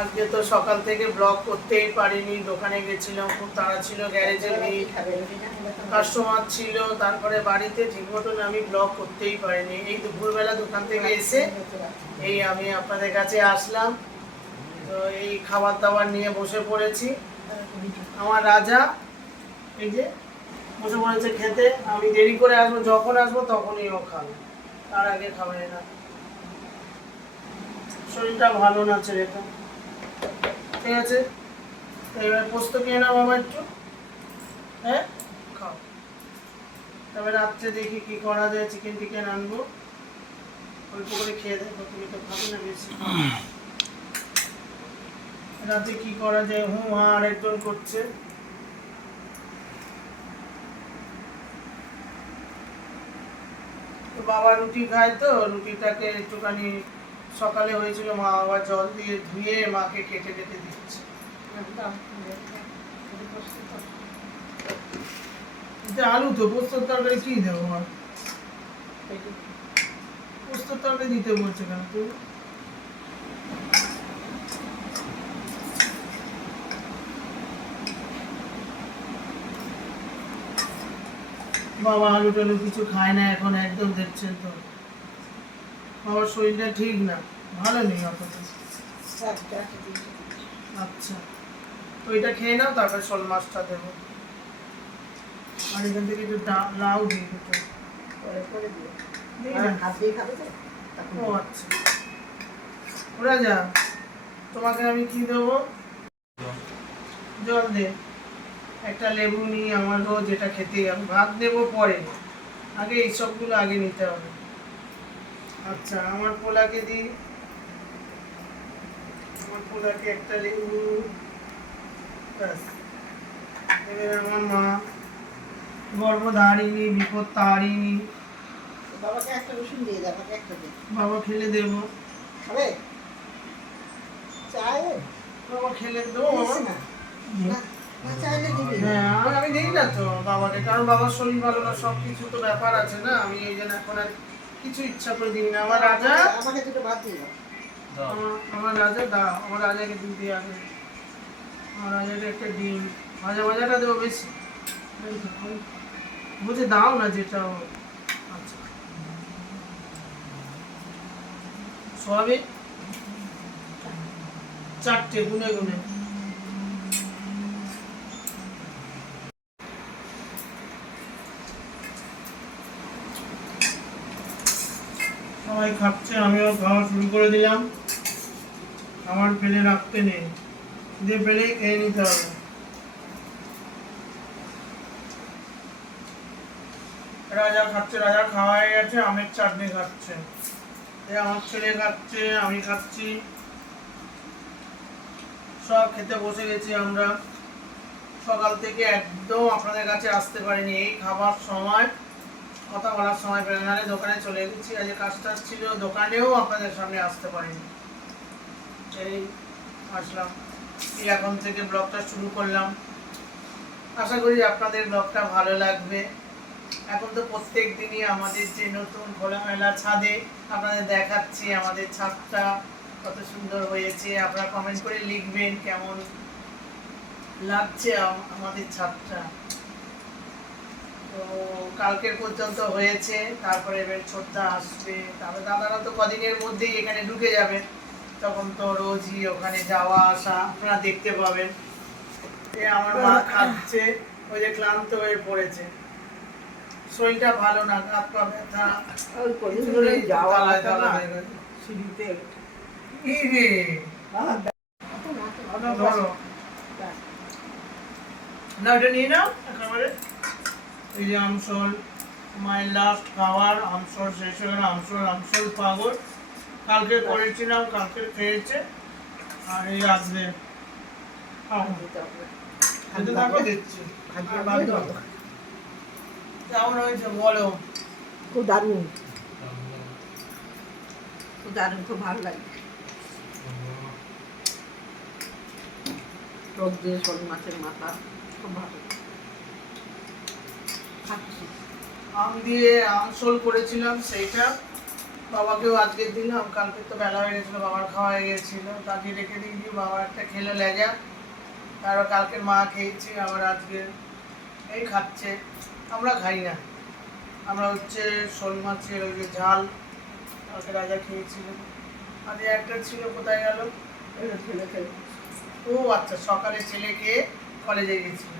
আজকে তো সকাল থেকে ব্লগ করতেই পারিনি, দোকানে গেছিলাম, খুব তাড়া ছিল, গ্যারেজে কাস্টমার ছিল, তারপরে বাড়িতে ঠিক মতন আমি ব্লগ করতেই পারিনি। এই দুপুরবেলা দোকান থেকে এসে এই আমি আপনাদের কাছে আসলাম। তো এই খাবার দাবার নিয়ে বসে পড়েছি। আমার রাজা এই যে বসে পড়েছে খেতে। আমি দেরি করে আসবো, যখন আসবো তখনই ও খাবে, তার আগে খাবে না। শরীরটা ভালো না ছেলেটা, ঠিক আছে? এবার পোস্ত খেয়ে নাও বাবা একটু, হ্যাঁ খাও। তবে রাত্রে দেখি কি করা যায়, চিকেন টিকেন আনবো, অল্প করে খেয়ে দেখো, তুমি তো খাবে না বেশি। রাতে কি করা যায়, আরেকজন করছে। তো বাবা রুটি খায়, তো রুটিটাকে একটুখানি সকালে হয়েছিল, মা আবার জল দিয়ে ধুয়ে মাকে কেটে কেটে দিচ্ছে। আলু তো পোস্তর তরকারি কি দেবো, আর পোস্তর তরকারি দিতে বলছে কেন তুমি? বাবা আলু টালু কিছু খায় না এখন, একদম দেখছেন তো বাবার শরীরটা ঠিক না, ভালো নেই অতটা। আচ্ছা ওইটা খেয়ে নাও, তারপরে শোল মাছটা দেবো। আর এখান থেকে একটু লাউ দিই দুটো। ও আচ্ছা, ওরা যা, তোমাকে আমি কি দেবো? জল দে, একটা লেবু নিই, আমার রোজ এটা খেতেই হবে। ভাত দেবো পরে, আগে এইসবগুলো আগে নিতে হবে। আচ্ছা আমার পোলাকে দিই, আমার পোলাকে একটা লেবু। ব্যাস, এবার আমার মা গর্ভধারিণী, বিপদ তারিণী, বাবাকে একটা রসুন দিয়ে দাও, বাবাকে একটা দে। বাবা খেলে দেবো। খাবে? চায়? বাবা খেলে দেবো বাবা। না না চাইলে দিবি। হ্যাঁ আমি দিই না তো বাবাকে, কারণ বাবার শরীর ভালো না, সব কিছু তো ব্যাপার আছে না। আমি এই জন্য এখন আর কিছু ইচ্ছা করে দিই না। আমার রাজা, আমাকে দুটো ভাত দিয়ে দাও। আমার রাজা দাও, আমার রাজাকে দুধ দিয়ে আগে, আমার রাজাকে একটা ডিম, ভাজা ভাজাটা দেবো বেশি, বুঝে দাও না যেটা। আচ্ছা সবই চারটে গুনে গুনে। সবাই খাচ্ছে, আমিও খাওয়া শুরু করে দিলাম। আমার ফেলে রাখতে নেই, দিয়ে ফেলেই খেয়ে নিতে হবে। রাজা খাচ্ছে, রাজা খাওয়া হয়ে গেছে, আমের চাটনি খাচ্ছে, আমার ছেলে খাচ্ছে, আমি খাচ্ছি, সব খেতে বসে গেছি আমরা। সকাল থেকে একদম আপনাদের কাছে আসতে পারিনি, এই খাবার সময় কথা বলার সময় পেলে, নাহলে দোকানে চলে গেছি। আজ কাজটা ছিল, দোকানেও আপনাদের সামনে আসতে পারিনি, এই আসলাম, এই এখন থেকে ব্লগটা শুরু করলাম। আশা করি আপনাদের ব্লগটা ভালো লাগবে। এখন তো প্রত্যেক দিনই আমাদের যে নতুন খোলামেলা ছাদে আপনাদের দেখাচ্ছি, আমাদের ছাদটা কত সুন্দর হয়েছে। আপনারা কমেন্ট করে লিখবেন কেমন লাগছে আমাদের ছাদটা। তো কালকের পর্যন্ত হয়েছে, তারপরে এবার ছোটদা আসবে, তারপরে দাদারা তো কদিনের মধ্যেই এখানে ঢুকে যাবে, তখন তো রোজই ওখানে যাওয়া আসা আপনারা দেখতে পাবেন। আমার মা খাচ্ছে, ওই যে ক্লান্ত হয়ে পড়েছে, শরীরটা ভালো না, হাত পা ব্যথা, যাওয়া সিঁড়িতে ধরো না, ওটা নিয়ে নাও একেবারে। এই যে আমসল, মায়ের লাস্ট খাবার, আমসল শেষ হয়ে গেল, আমসল পাগল কালকে করেছিলাম, কালকে খেয়েছে। আর এই আসবে দিচ্ছি। কেমন হয়েছে বলো? খুব দারুণ, খুব দারুণ, খুব ভালো লাগে। টক দিয়ে শোল মাছের মাথা খুব ভালো। আম দিয়ে আমসল করেছিলাম, সেইটা বাবাকেও আজকে দিলাম, কালকে তো বেলা হয়ে গেছিলো, বাবার খাওয়া হয়ে গেছিলো, তাকে রেখে দিয়েছি। বাবা একটা খেলো লেজা, তারপর কালকে মা খেয়েছি, আবার আজকে এই খাচ্ছে। আমরা খাই না, আমরা হচ্ছে শোল মাছের ওই যে ঝাল, কালকে রাজা খেয়েছিল। আজ একটা ছিল, কোথায় গেল? ছেলে খেলে ও আচ্ছা, সকালে ছেলে খেয়ে কলেজে গেছিল।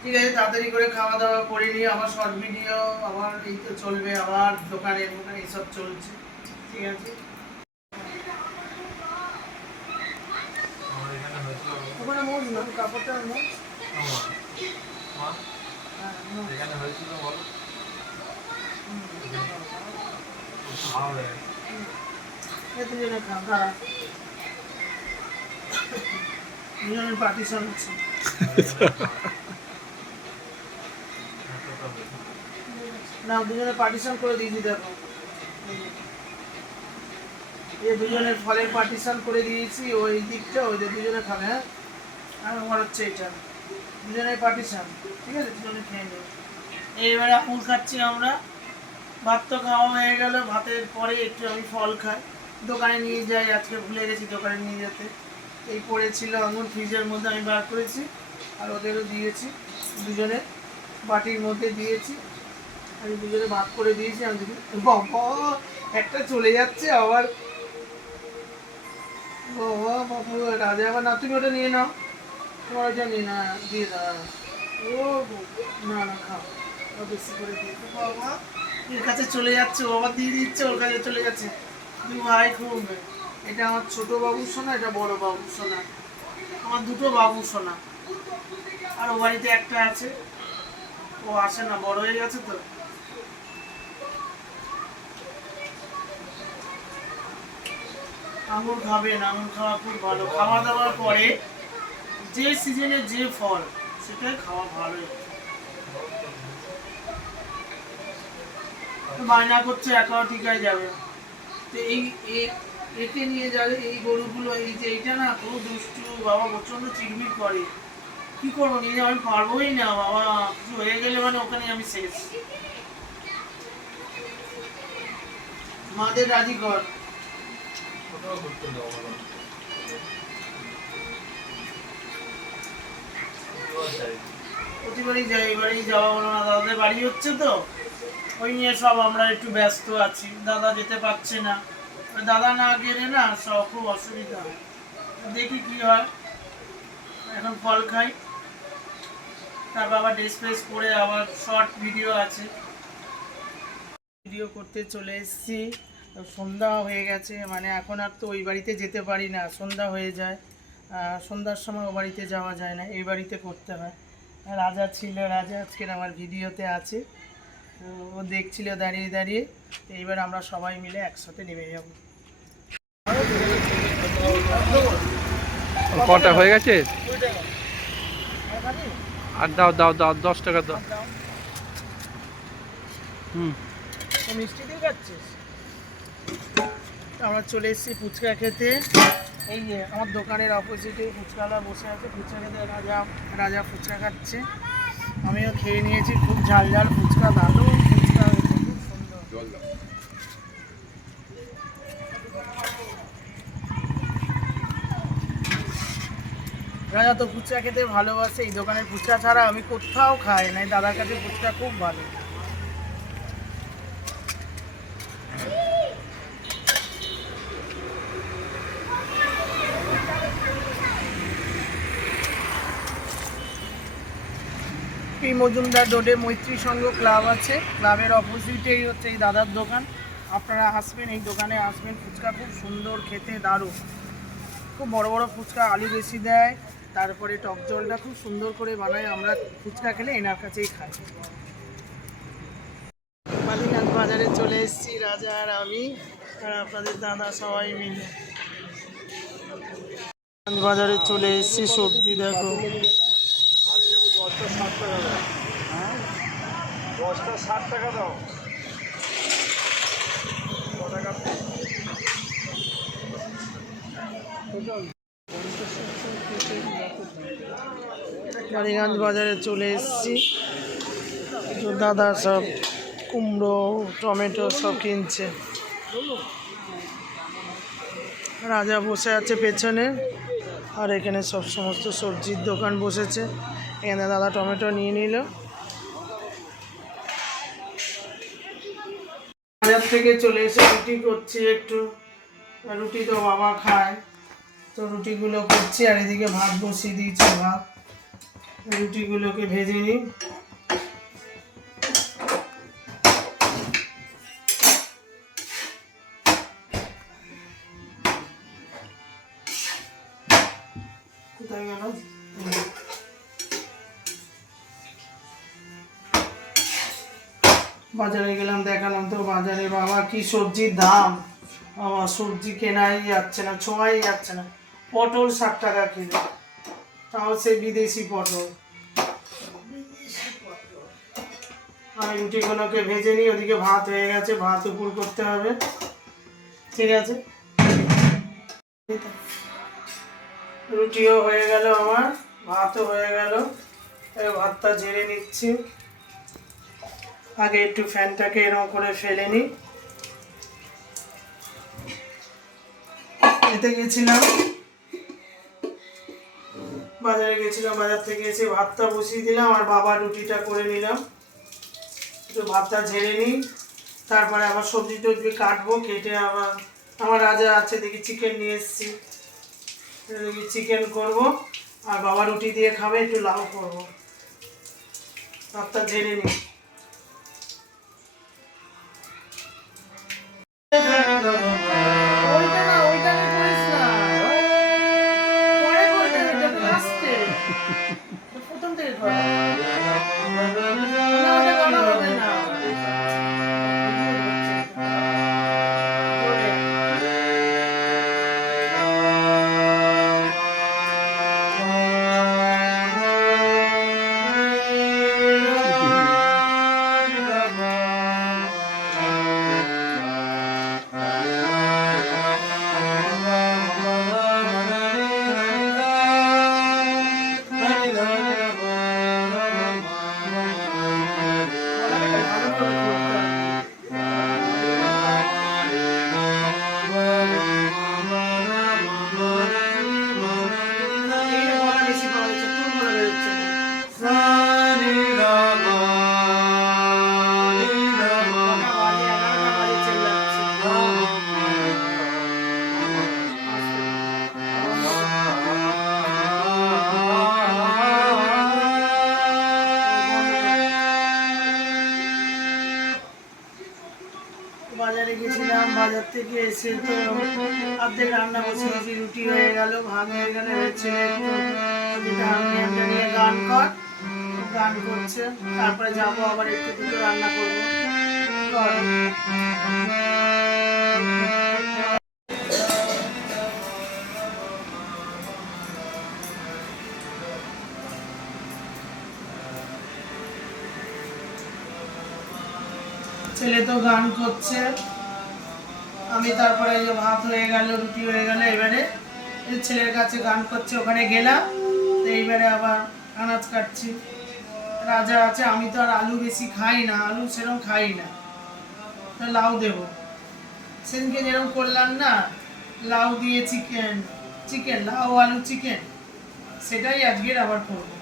ঠিক আছে, তাড়াতাড়ি করে খাওয়া দাওয়া করে নিয়ে আবার শর্ট ভিডিও আবার এই তো চলবে, আবার দোকানে এইসব চলছে। ঠিক আছে, ওখানে মোজ না, কাপড়টা মোজ। যেখানে হয়েছিল বলো দুজনে খাওয়া দুজনের পার্টিশন আছে। না, দুজনে পার্টিশন করে দিয়েছি। দেখো, এই দুজনের ফলের পার্টিশন করে দিয়েছি, ওই দিকটা ওই যে দুজনে খাবে। হ্যাঁ, আর আমার হচ্ছে এটা দুজনের পার্টিশন। ঠিক আছে, দুজনে খেয়ে নেবে। এইবারে আঙুর খাচ্ছি আমরা। ভাত তো খাওয়া হয়ে গেল, ভাতের পরে একটু আমি ফল খাই, দোকানে নিয়ে যাই। আজকে ভুলে গেছি দোকানে নিয়ে যেতে। এই পড়েছিল আঙুর, ফ্রিজের মধ্যে আমি বার করেছি, আর ওদেরও দিয়েছি। দুজনে বাটির মধ্যে দিয়েছি, আমি দুজনে ভাগ করে দিয়েছি। আমি বাবা, একটা চলে যাচ্ছে আবার। বাবা বাবু, রাজা আবার না, তুমি ওটা নিয়ে নাও, তোমার ওটা নিয়ে না, দিয়ে দাও। ও না না, খাও, ও বেশি করে দিয়ে দাও। বাবা এর কাছে চলে যাচ্ছে, ও আবার দিয়ে দিচ্ছে, ওর কাছে চলে যাচ্ছে। দুই ভাই খুব। এটা আমার ছোট বাবু সোনা, এটা বড় বাবু সোনা। আমার দুটো বাবু সোনা, আর ও বাড়িতে একটা আছে, ও আসে না, বড় হয়ে গেছে তো। আঙুর খাবেন, আঙুর খাওয়া খুব ভালো। খাওয়া দাওয়ার পরে যে সিজনে যে ফল, সেটাই খাওয়া ভালো। বায়না করছে অ্যাকোয়াটিকায় যাবে, তো একে নিয়ে যাবে। এই গরুগুলো, এই যে এইটা না খুব দুষ্টু বাবা, প্রচন্ড চিড়মিড় করে। কি করবো, নিয়ে যাবো, আমি পারবোই না বাবা। কিছু হয়ে গেলে মানে ওখানে আমি শেষ। মাদের রাজি কর। প্রতিবারই যাই, এবারেই যাওয়া হলো না, দাদাদের বাড়ি হচ্ছে তো, ওই নিয়ে সব আমরা একটু ব্যস্ত আছি। দাদা যেতে পারছে না, দাদা না গেলে না সব খুব অসুবিধা হয়। দেখি কি হয়। এখন ফল খাই, তারপর আবার ড্রেস ফ্রেস করে আবার শর্ট ভিডিও আছে, ভিডিও করতে চলে এসেছি। সন্ধ্যা হয়ে গেছে, মানে এখন আর তো ওই বাড়িতে যেতে পারি না, সন্ধ্যা হয়ে যায়। সন্ধ্যার সময় ও বাড়িতে যাওয়া যায় না, এই বাড়িতে করতে হয়। রাজা ছিল, রাজা আজকের আমার ভিডিওতে আছে, ও দেখছিল দাঁড়িয়ে দাঁড়িয়ে। এইবার আমরা সবাই মিলে একসাথে নেমে যাব। কটা হয়ে গেছে? আর দাও দাও দাও, 10 টাকা দাও। মিষ্টি দিয়ে খাচ্ছিস? আমরা চলে এসেছি ফুচকা খেতে। এই যে আমার দোকানের অপোজিটে ফুচকাওয়ালা বসে আছে, ফুচকা খেতে। রাজা ফুচকা খাচ্ছে, আমিও খেয়ে নিয়েছি। খুব ঝাল ঝাল ফুচকা, দারুণ ফুচকা হয়েছে, খুব সুন্দর। রাজা তো ফুচকা খেতে ভালোবাসে, এই দোকানের ফুচকা ছাড়া আমি কোথাও খাই না। দাদার কাছে ফুচকা খুব ভালো। পি মজুমদার রোডে মৈত্রী সংঘ ক্লাব আছে, ক্লাবের অপোজিটেই হচ্ছে এই দাদার দোকান। আপনারা আসবেন, এই দোকানে আসবেন। ফুচকা খুব সুন্দর খেতে, দারুণ। খুব বড় বড় ফুচকা, আলু বেশি দেয়, তারপরে টক জলটা খুব সুন্দর করে বানায়। আমরা ফুচকা খেলে এনার কাছেই খাই। বালিগঞ্জ বাজারে চলে এসেছি, রাজা আর আমি আর আপনাদের দাদা সবাই মিলে। বাজারে চলে এসেছি, সবজি দেখো। 10টা 60 টাকা দাও। বালিগঞ্জ বাজারে চলে এসেছি, দাদা সব কুমড়ো টমেটো সব কিনছে। রাজা বসে আছে পেছনে, আর এখানে সব সমস্ত সবজির দোকান বসেছে। এখানে দাদা টমেটো নিয়ে নিল। বাজার থেকে চলে এসে রুটি করছি একটু, রুটি তো বাবা খায়, তো রুটিগুলো করছি। আর এদিকে ভাত বসিয়ে দিয়েছি, ভাত রুটিগুলোকে ভেজে নিই। কোথায় গেল? বাজারে গেলাম, দেখালাম তো বাজারে বাবা কি সবজির দাম, বাবা সবজি কেনাই যাচ্ছে না, ছোঁয়াই যাচ্ছে না। পটল 60 টাকা কিলো, তাও সে বিদেশি পটল। আমি রুটিগুলোকে ভেজে নিই, ওদিকে ভাত হয়ে গেছে, ভাত উপর করতে হবে। ঠিক আছে, রুটিও হয়ে গেল আমার, ভাতও হয়ে গেল। ভাতটা ঝেড়ে নিচ্ছি। আগে একটু ফ্যানটাকে এরকম করে ফেলে নিই। এতে গেছিলাম, বাজারে গেছিলাম, বাজার থেকে এসে ভাতটা বসিয়ে দিলাম, আর বাবা রুটিটা করে নিলাম। একটু ভাতটা ঝেড়ে নিই, তারপরে আবার সবজি টবজি কাটবো, কেটে আবার আমার রাজা আছে দেখি চিকেন নিয়ে এসেছি, দেখি চিকেন করবো। আর বাবা রুটি দিয়ে খাবে, একটু লাউ করবো। ভাতটা ঝেড়ে নিই। বাজারে গেছিলাম, বাজার থেকে এসে তো অর্ধেক রান্না বসিয়েছি, রুটি হয়ে গেল, ভাত হয়ে গেল। ছেলে নিয়ে গান কর, গান করছে। তারপরে যাবো আবার একটু দুটো রান্না করবো। ছেলে তো গান করছে, আমি তারপরে এই যে ভাত হয়ে গেল, রুটি হয়ে গেল, এবারে ছেলের কাছে গান করছে, ওখানে গেলাম। তো এইবারে আবার আনাজ কাটছি। রাজা আছে, আমি তো আর আলু বেশি খাই না, আলু সেরকম খাই না, তো লাউ দেবো। সেদিনকে যেরকম করলাম না, লাউ দিয়ে চিকেন লাউ আলু চিকেন, সেটাই আজকের আবার করবো।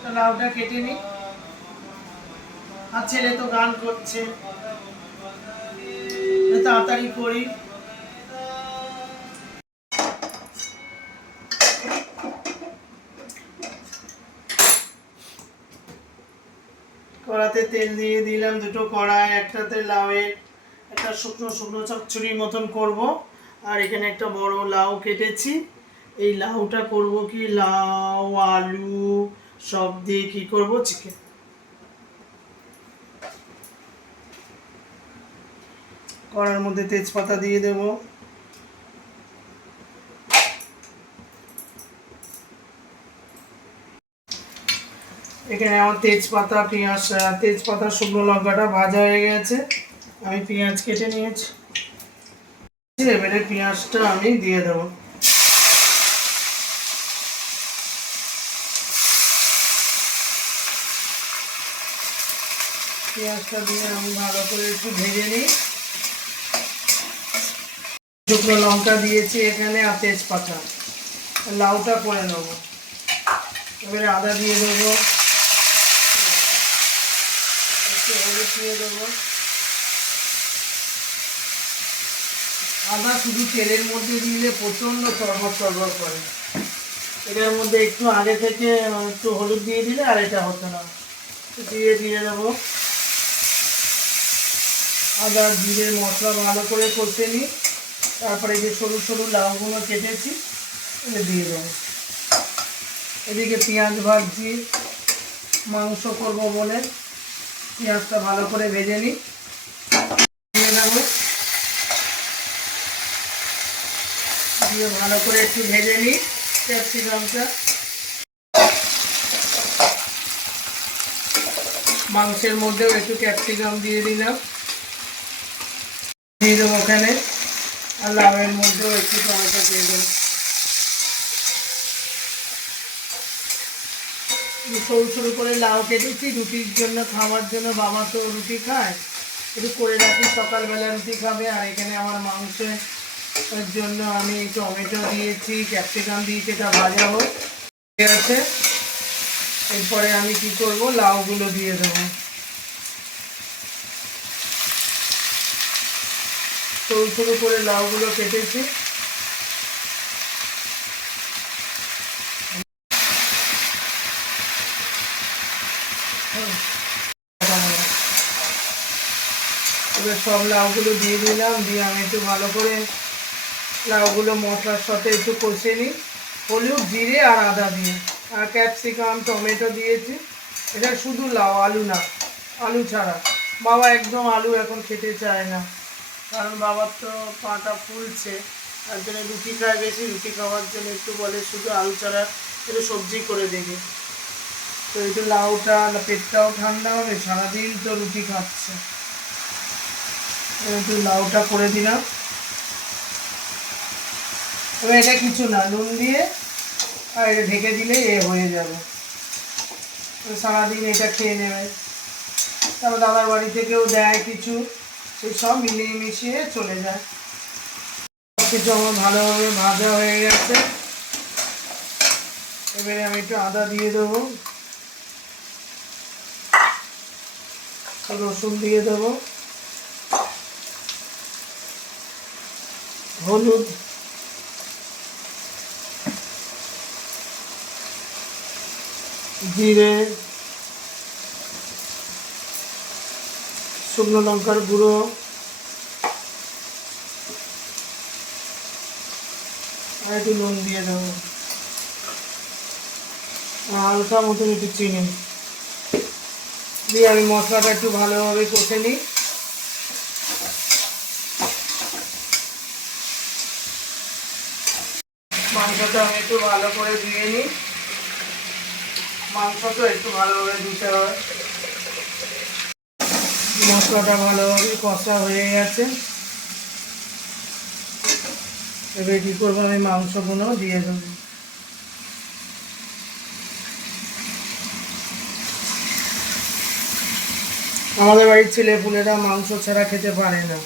তো লাউটা কেটে নিই। আর ছেলে তো গান করছে, তাড়াতাড়ি করি। কড়াতে তেল দিয়ে দিলাম, দুটো কড়াই, একটাতে লাউয়ের একটা শুকনো শুকনো চচ্চড়ির মতন করব। আর এখানে একটা বড় লাউ কেটেছি। এই লাউটা করব কি, লাউ আলু সব দিয়ে কি করব, চিকেন। কড়ার মধ্যে তেজপাতা দিয়ে দেব। এখানে আমার তেজপাতা শুকনো লঙ্কাটা ভাজা হয়ে গেছে। আমি পেঁয়াজ কেটে নিয়েছি, এবারে পেঁয়াজটা আমি দিয়ে দেবো। পেঁয়াজটা দিয়ে আমি ভালো করে একটু ভেজে নিই। শুকনো লঙ্কা দিয়েছি এখানে আর তেজপাতা। লাউটা করে নেবো। এবারে আদা দিয়ে দেবো, একটু হলুদ দিয়ে দেবো। আদা শুধু তেলের মধ্যে দিলে প্রচণ্ড চড়বড় চড়বড় করে। এটার মধ্যে একটু আগে থেকে একটু হলুদ দিয়ে দিলে আর এটা হতো না। দিয়ে দেবো আদা জিরে মশলা ভালো করে কষে নিই। তারপরে যে সরু সরু লাউগুলো কেটেছি এটা দিয়ে দেবো। এদিকে পেঁয়াজ ভাজছি, মাংস করবো বলে পেঁয়াজটা ভালো করে ভেজে নিই। দিয়ে দেবো, দিয়ে ভালো করে একটু ভেজে নিই ক্যাপসিকামটা। মাংসের মধ্যেও একটু ক্যাপসিকাম দিয়ে দিলাম, দিয়ে দেবো ওখানে। আর লাউয়ের মধ্যেও একটু টমেটো দিয়ে দেবো। সরু সরু করে লাউ কেটেছি রুটির জন্য, খাওয়ার জন্য। বাবা তো রুটি খায়, একটু করে রাখি, সকালবেলা রুটি খাবে। আর এখানে আমার মাংসের জন্য আমি টমেটো দিয়েছি, ক্যাপসিকাম দিয়েছি, এটা ভাজা হোক ঠিক আছে। এরপরে আমি কি করব, লাউগুলো দিয়ে দেবো। সরু সরু করে লাউগুলো কেটেছি। এবার সব লাউগুলো দিয়ে দিলাম, দিয়ে আমি একটু ভালো করে লাউগুলো মশলার সাথে একটু কষে নিই। হলুদ জিরে আর আদা দিয়ে, আর ক্যাপসিকাম টমেটো দিয়েছি। এটা শুধু লাউ, আলু না, আলু ছাড়া। বাবা একদম আলু এখন খেতে চায় না, কারণ বাবার তো পাটা ফুলছে, তার জন্য রুটি খায় বেশি। রুটি খাওয়ার জন্য একটু বলে শুধু আলু ছাড়া একটু সবজি করে দেবে। তো একটু লাউটা, পেটটাও ঠান্ডা হবে, সারাদিন তো রুটি খাচ্ছে। একটু লাউটা করে দিলাম। এবার এটা কিছু না, নুন দিয়ে আর এটা ঢেকে দিলে হয়ে যাবে। সারাদিন এটা খেয়ে নেবে। তারপর দাদার বাড়ি থেকেও দেয় কিছু, সেই সব মিলিয়ে মিশিয়ে চলে যায়। সব কিছু আমার ভালোভাবে ভাজা হয়ে গেছে। এবারে আমি একটু আদা দিয়ে দেবো, রসুন দিয়ে দেবো, হলুদ, জিরে, শুকনো লঙ্কার গুঁড়ো, আর একটু নুন দিয়ে দেবো, হালকা মতন একটু চিনি দিয়ে আমি মশলাটা একটু ভালোভাবে কষে নিই। মাংসটা আমি একটু ভালো করে ধুয়ে নিই। মাংসটা একটু ভালোভাবে ধুতে হয়। মশলাটা ভালোভাবে কষা হয়ে গেছে। এবার কী করবো, আমি মাংসগুলো দিয়ে দেবো। আমাদের বাড়ির ছেলেপুলেরা মাংস ছাড়া খেতে পারে না।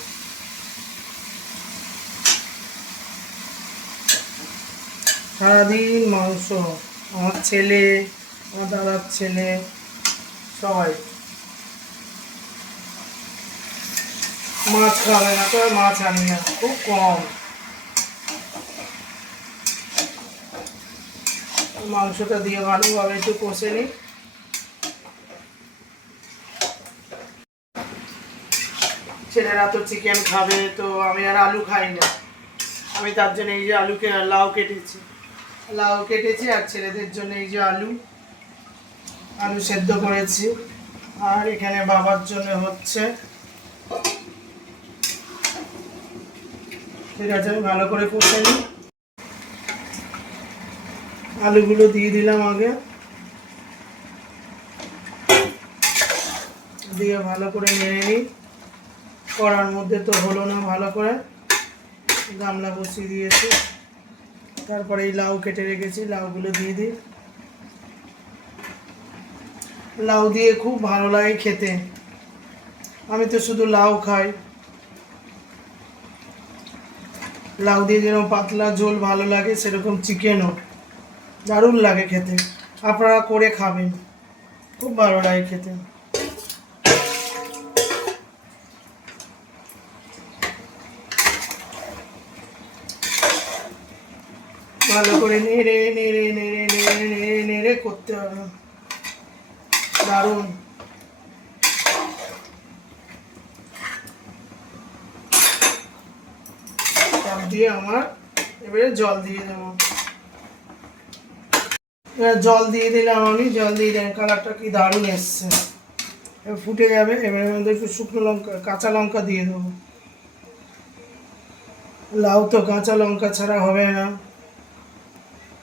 সারাদিন মাংস, আমার ছেলে, আমার দাদার ছেলে, সবাই। মাছ খাবে না, তো মাছ আনি না, খুব কম। মাংসটা দিয়ে ভালোভাবে একটু কষে নিই। ছেলেরা তো চিকেন খাবে, তো আমি আর আলু খাই না। আমি তার জন্য এই যে লাউ কেটেছি আর ছেলেদের জন্য এই যে আলু সেদ্ধ করেছি। আর এখানে বাবার জন্য হচ্ছে, ঠিক আছে, আমি ভালো করে কষে নিই। আলুগুলো দিয়ে দিলাম আগে, দিয়ে ভালো করে নেড়ে নিই। কড়ার মধ্যে তো হলো না ভালো করে, গামলা বসিয়ে দিয়েছি। তারপরে এই লাউ কেটে রেখেছি, লাউগুলো দিয়ে দিই। লাউ দিয়ে খুব ভালো লাগে খেতে। আমি তো শুধু লাউ খাই, লাউ দিয়ে যেরকম পাতলা ঝোল ভালো লাগে সেরকম চিকেনও দারুণ লাগে খেতে। আপনারা করে খাবেন, খুব ভালো লাগে খেতে। ভালো করে নেড়ে নেড়ে নেড়ে নেড়ে নেড়ে নেড়ে করতে হবে, দারুণ। চাপ দিয়ে আমার এবারে জল দিয়ে দেবো। এবার জল দিয়ে দিলাম, আমি জল দিয়ে দিলাম, কালারটা কি দারুণ এসছে। এবার ফুটে যাবে, এবারে মধ্যে একটু শুকনো লঙ্কা কাঁচা লঙ্কা দিয়ে দেবো। লাউ তো কাঁচা লঙ্কা ছাড়া হবে না,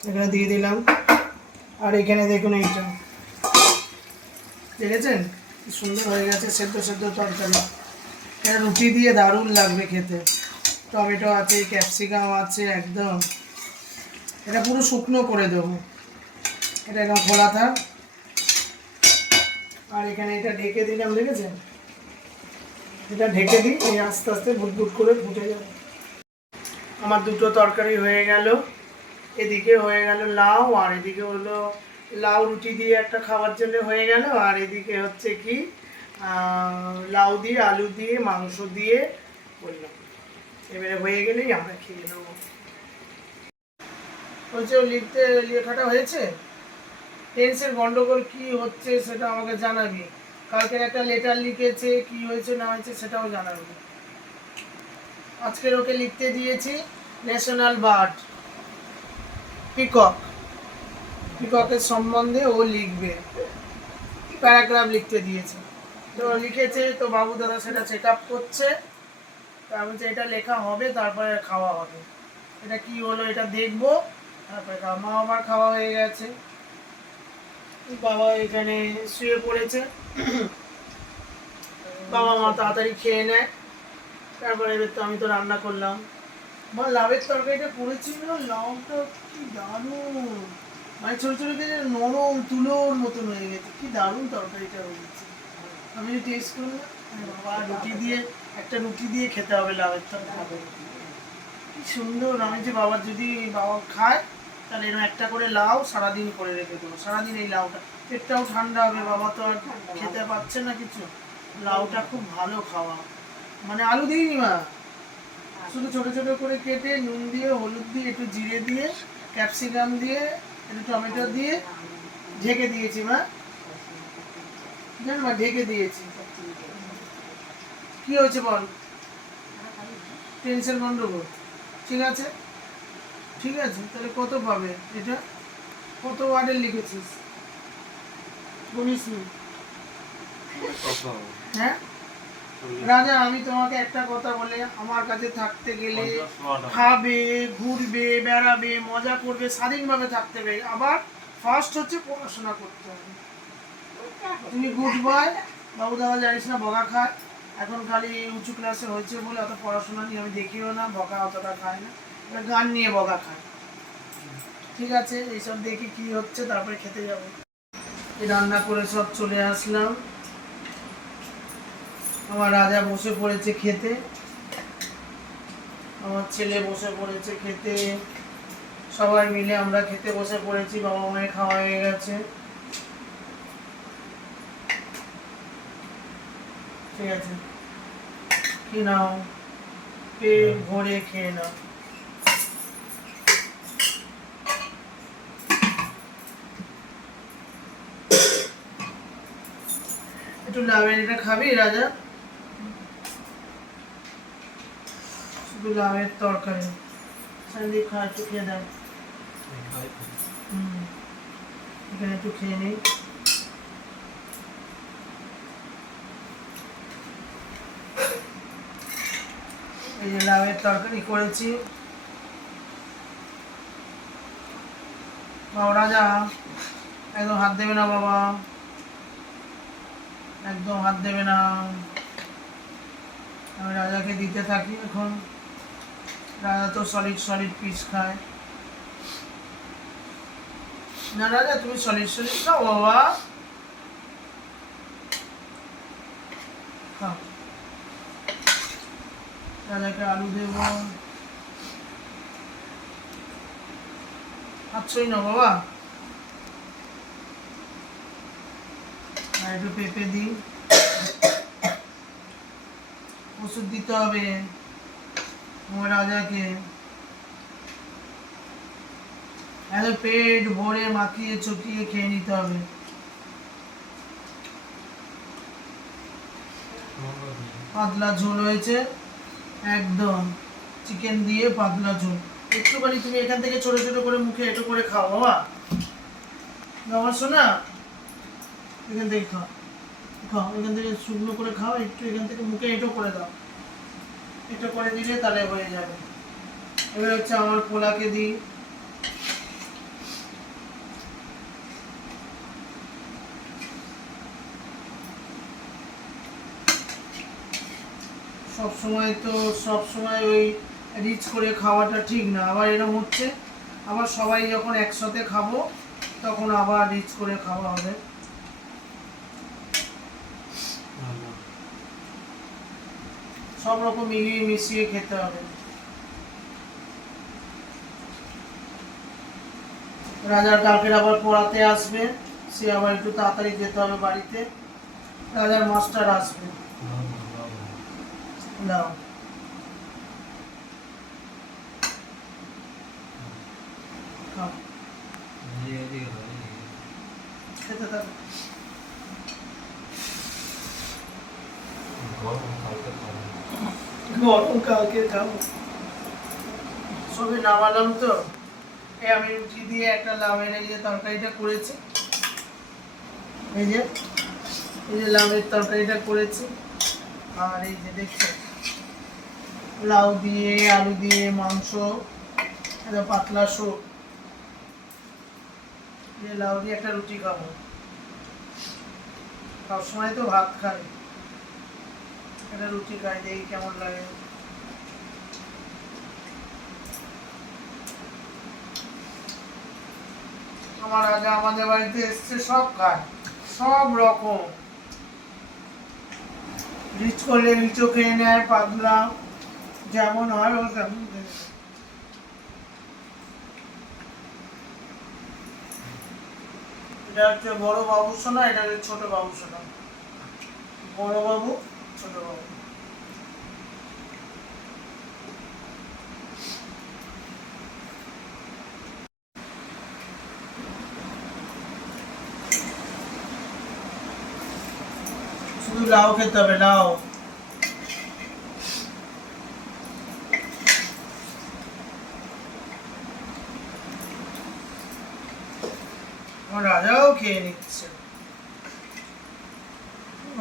এখানে দিয়ে দিলাম। আর এখানে দেখুন এইটা দেখেছেন কি সুন্দর হয়ে গেছে, সেদ্ধ সেদ্ধ তরকারি। এটা রুটি দিয়ে দারুণ লাগবে খেতে। টমেটো আছে, ক্যাপসিকাম আছে, একদম এটা পুরো শুকনো করে দেবো। এটা একদম খোলা থাক। আর এখানে এটা ঢেকে দিলাম, দেখেছেন, এটা ঢেকে দিই, এই আস্তে আস্তে বুটবুট করে ফুটে যাবে। আমার দুটো তরকারি হয়ে গেল, এদিকে হয়ে গেল লাউ, আর এদিকে হলো লাউ রুটি দিয়ে একটা খাওয়ার জন্য হয়ে গেল, আর এদিকে হচ্ছে কি লাউ দিয়ে আলু দিয়ে মাংস দিয়ে করলাম। এবারে হয়ে গেলেই আমরা খেয়ে নেবো। বলছে ও লিখতে লেখাটা হয়েছে, টেন্সের গন্ডগোল কি হচ্ছে সেটা আমাকে জানাবি। কালকের একটা লেটার লিখেছে, কি হয়েছে না হয়েছে সেটাও জানাবি। আজকের ওকে লিখতে দিয়েছি ন্যাশনাল বার্ড পিকক, পিককের সম্বন্ধে ও লিখবে, প্যারাগ্রাফ লিখতে দিয়েছে। তো লিখেছে, তো বাবু দাদা সেটা চেক আপ করছে। তার বলছে এটা লেখা হবে, তারপরে খাওয়া হবে। এটা কি হলো এটা দেখবো, তারপরে মা আমার খাওয়া হয়ে গেছে, বাবা এখানে শুয়ে পড়েছে। বাবা মা তাড়াতাড়ি খেয়ে নেয়, তারপরে এবার তো আমি তো রান্না করলাম। আমার লাউয়ের তরকারিটা করেছিল, লাউটা কি দারুণ, মানে ছোটো ছোটো দিয়ে নরম তুলোর মতন হয়ে গেছে, কি দারুণ তরকারিটা হয়েছে। আমি টেস্ট করলাম, বাবা রুটি দিয়ে, একটা রুটি দিয়ে খেতে হবে লাউয়ের তরকারি, কি সুন্দর। আমি যে বাবার যদি বাবা খায় তাহলে এরকম একটা করে লাউ সারাদিন করে রেখে দেবো, সারাদিন এই লাউটা, পেটটাও ঠান্ডা হবে, বাবা তো আর খেতে পারছে না কিছু। লাউটা খুব ভালো খাওয়া, মানে আলু দিইনি মা, শুধু ছোটো ছোটো করে কেটে নুন দিয়ে হলুদ দিয়ে একটু জিরে দিয়ে ক্যাপসিকাম দিয়ে একটু টমেটো দিয়ে ঢেকে দিয়েছি মা, জানো মা, ঢেকে দিয়েছি। কি হয়েছে বল, টেন্সের গন্ডগোল, ঠিক আছে ঠিক আছে। তাহলে কত পাবে এটা, কত ওয়ার্ডের লিখেছিস বলিস নি? হ্যাঁ রাজা, আমি তোমাকে একটা কথা বলে, আমার কাছে থাকতে গেলে খাবে, ঘুরবে, বেড়াবে, মজা করবে, স্বাধীনভাবে থাকতে হবে। আবার ফার্স্ট হচ্ছে পড়াশোনা করতে হবে। তুমি গুড বয়, বাবু দাদা জানিস না বকা খায়, এখন খালি উঁচু ক্লাসে হয়েছে বলে অত পড়াশোনা নিয়ে আমি দেখিও না, বকা অতটা খায় না, গান নিয়ে বকা খায়। ঠিক আছে, এইসব দেখি কি হচ্ছে, তারপরে খেতে যাবো। রান্না করে সব চলে আসলাম, আমার রাজা বসে পড়েছে খেতে, আমার ছেলে বসে পড়েছে খেতে, সবাই মিলে আমরা খেতে বসে পড়েছি। বাবা মায়ের খাওয়া হয়ে গেছে, ঠিক আছে, কি নাও, পেট ভরে খেয়ে নাও। একটু লাউয়ের এটা খাবি রাজা, শুধু লাউয়ের তরকারি, সন্দীপ খা, একটু খেয়ে দাও। এখানে একটু খেয়ে নিই। এই যে লাউয়ের তরকারি করেছি। বাবা রাজা একদম হাত দেবে না বাবা, একদম হাত দেবে না। আমি রাজাকে দিতে থাকি এখন, রাজা তো সলিড সলিড পিস খায় না। রাজা তুমি সলিড সলিড খাও বাবা, খাও। রাজাকে আলু দেবো। আচ্ছই না বাবা, আর একটু পেঁপে দিই। ওষুধ দিতে হবে আমার রাজাকে। এত পেট ভরে মাখিয়ে চকিয়ে খেয়ে নিতে হবে। পাতলা ঝোল হয়েছে একদম, চিকেন দিয়ে পাতলা ঝোল। একটুখানি তুমি এখান থেকে ছোট ছোট করে মুখে এটো করে খাও বাবা। আমার শোনা, এখান থেকে খাও, খাও এখান থেকে শুকনো করে খাও, একটু এখান থেকে মুখে এটো করে দাও। এটো করে দিলে তাহলে হয়ে যাবে। এবার হচ্ছে আমার পোলাকে দিই। সবসময় ওই রিচ করে খাওয়াটা ঠিক না। আবার এরকম হচ্ছে, আবার সবাই যখন একসাথে খাবো তখন আবার রিচ করে খাওয়া হবে। সব রকম মিলিয়ে মিশিয়ে খেতে হবে। রাজার কালকের আবার পড়াতে আসবে, সে আবার একটু তাড়াতাড়ি যেতে হবে বাড়িতে। রাজার মাস্টার আসবে। দাও খাও, খেতে থাকো। গরম কালকে খাবো। সবে নামালাম তো, আমি রুটি দিয়ে একটা লাউয়ের এই যে তরকারিটা করেছি, এই যে লাউয়ের তরকারিটা করেছি। আর এই যে দেখছো লাউ দিয়ে আলু দিয়ে মাংস, একটা পাতলা স্যুপ, লাউ দিয়ে একটা রুটি খাবো। সবসময় তো ভাত খাই, একটা রুটি খাই, দেখি কেমন লাগে। আমার আগে আমাদের বাড়িতে এসছে সব খায়, সব রকম। রিচ করলে রিচও খেয়ে নেয়, পাতলা যেমন হয় ও তেমন খেয়ে নেয়। এটা হচ্ছে বড় বাবু সোনা, এটা হচ্ছে ছোট বাবু সোনা। বড় বাবু, ছোট বাবু। শুধু লাউ খেতে হবে, লাউ। আমার রাজাও খেয়ে নিচ্ছে।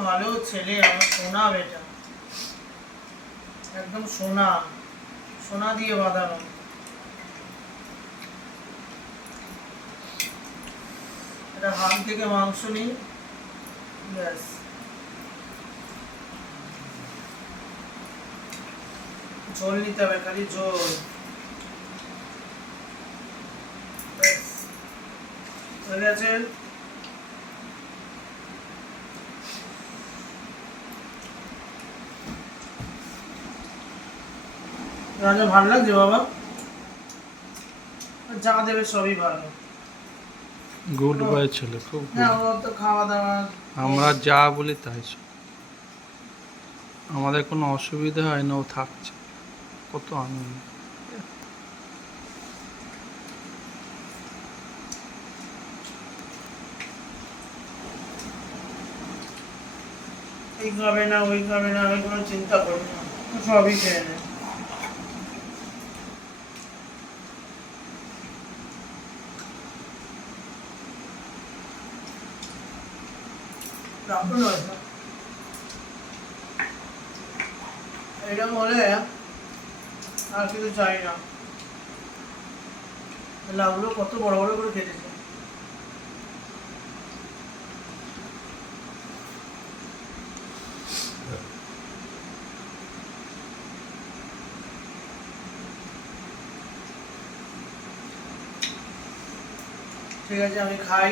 ভালো ছেলে আমার, সোনা বেটা, একদম সোনা, সোনা দিয়ে বাঁধানো। এটা হাত থেকে মাংস নিই, ব্যাস। ঝোল নিতে হবে, খালি ঝোল, ব্যাস হয়ে গেছে। রাজা ভালো লাগছে বাবা, যা দেবে সবই ভালো। গুড বয় ছেলে, খুব না ও তো খাওয়া দাওয়া, আমরা যা বলি তাই শোনে। আমাদের কোনো অসুবিধা হয় না, ও থাকছে, কত আনন্দ। এই খাবে না ওই খাবে না, আমি কোনো চিন্তা করি না, সবই খেয়ে নেয়। এরকম হলে আর কিছু চাই না। লাউগুলো কত বড় বড় করে কেটেছে। ঠিক আছে, আমি খাই।